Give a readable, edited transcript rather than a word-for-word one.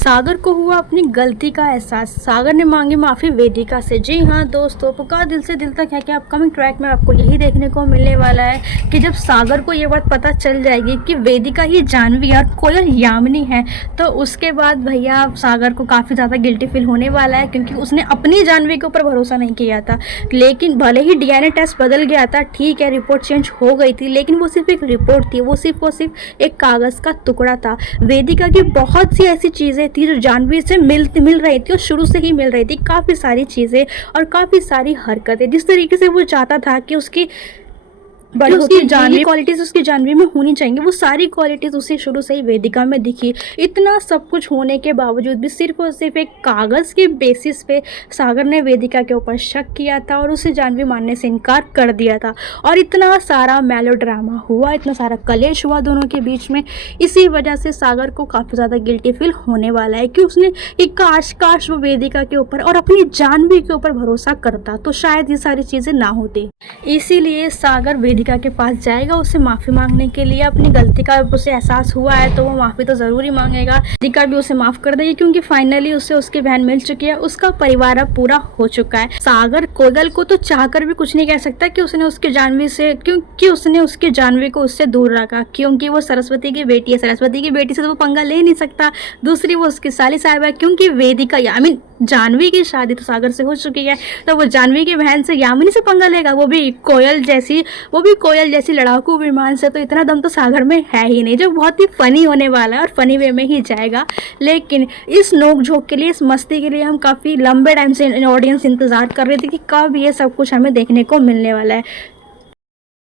सागर को हुआ अपनी गलती का एहसास। सागर ने मांगी माफ़ी वेदिका से। जी हाँ दोस्तों, पुकार दिल से दिल तक है कि अपकमिंग ट्रैक में आपको यही देखने को मिलने वाला है कि जब सागर को ये बात पता चल जाएगी कि वेदिका ही जानवी और कोयल यामिनी है, तो उसके बाद भैया सागर को काफ़ी ज़्यादा गिल्टी फील होने वाला है, क्योंकि उसने अपनी जानवी के ऊपर भरोसा नहीं किया था। लेकिन भले ही डीएनए टेस्ट बदल गया था, ठीक है, रिपोर्ट चेंज हो गई थी, लेकिन वो सिर्फ एक रिपोर्ट थी, वो सिर्फ एक कागज़ का टुकड़ा था। वेदिका की बहुत सी ऐसी चीज़ें थी जो जानवी से मिल रही थी और शुरू से ही मिल रही थी। काफ़ी सारी चीज़ें और काफ़ी सारी हरकतें, जिस तरीके से वो चाहता था कि उसकी बड़ी उसकी जानवी क्वालिटीज़ उसकी जानवी में होनी चाहिए, वो सारी क्वालिटीज़ उसे शुरू से ही वेदिका में दिखी। इतना सब कुछ होने के बावजूद भी सिर्फ और सिर्फ एक कागज़ के बेसिस पे सागर ने वेदिका के ऊपर शक किया था और उसे जानवी मानने से इनकार कर दिया था। और इतना सारा मेलोड्रामा हुआ, इतना सारा कलेश हुआ दोनों के बीच में। इसी वजह से सागर को काफ़ी ज़्यादा गिल्टी फील होने वाला है कि उसने एक काश वो वेदिका के ऊपर और अपनी जानवी के ऊपर भरोसा करता तो शायद ये सारी चीज़ें ना होती। इसीलिए सागर वेदिका के पास जाएगा उससे माफ़ी मांगने के लिए। अपनी गलती का उसे एहसास हुआ है तो वो माफ़ी तो ज़रूर ही मांगेगा। वेदिका भी उसे माफ़ कर देगी, क्योंकि फाइनली उसे उसकी बहन मिल चुकी है, उसका परिवार अब पूरा हो चुका है। सागर कोयल को तो चाहकर भी कुछ नहीं कह सकता कि उसने उसके जानवी से, क्योंकि उसने उसके जानवी को उससे दूर रखा, क्योंकि वो सरस्वती की बेटी है। सरस्वती की बेटी से तो वो पंगा ले नहीं सकता। दूसरी वो उसकी साली साहिबा है, क्योंकि वेदिका जानवी की शादी तो सागर से हो चुकी है, तो वो जानवी की बहन से यामिनी से पंगा लेगा, वो भी कोयल जैसी लड़ाकू विमान से। तो इतना दम तो सागर में है ही नहीं, जो बहुत ही फ़नी होने वाला है और फ़नी वे में ही जाएगा। लेकिन इस नोक-झोंक के लिए, इस मस्ती के लिए हम काफ़ी लंबे टाइम से ऑडियंस इंतज़ार कर रहे थे कि कब ये सब कुछ हमें देखने को मिलने वाला है।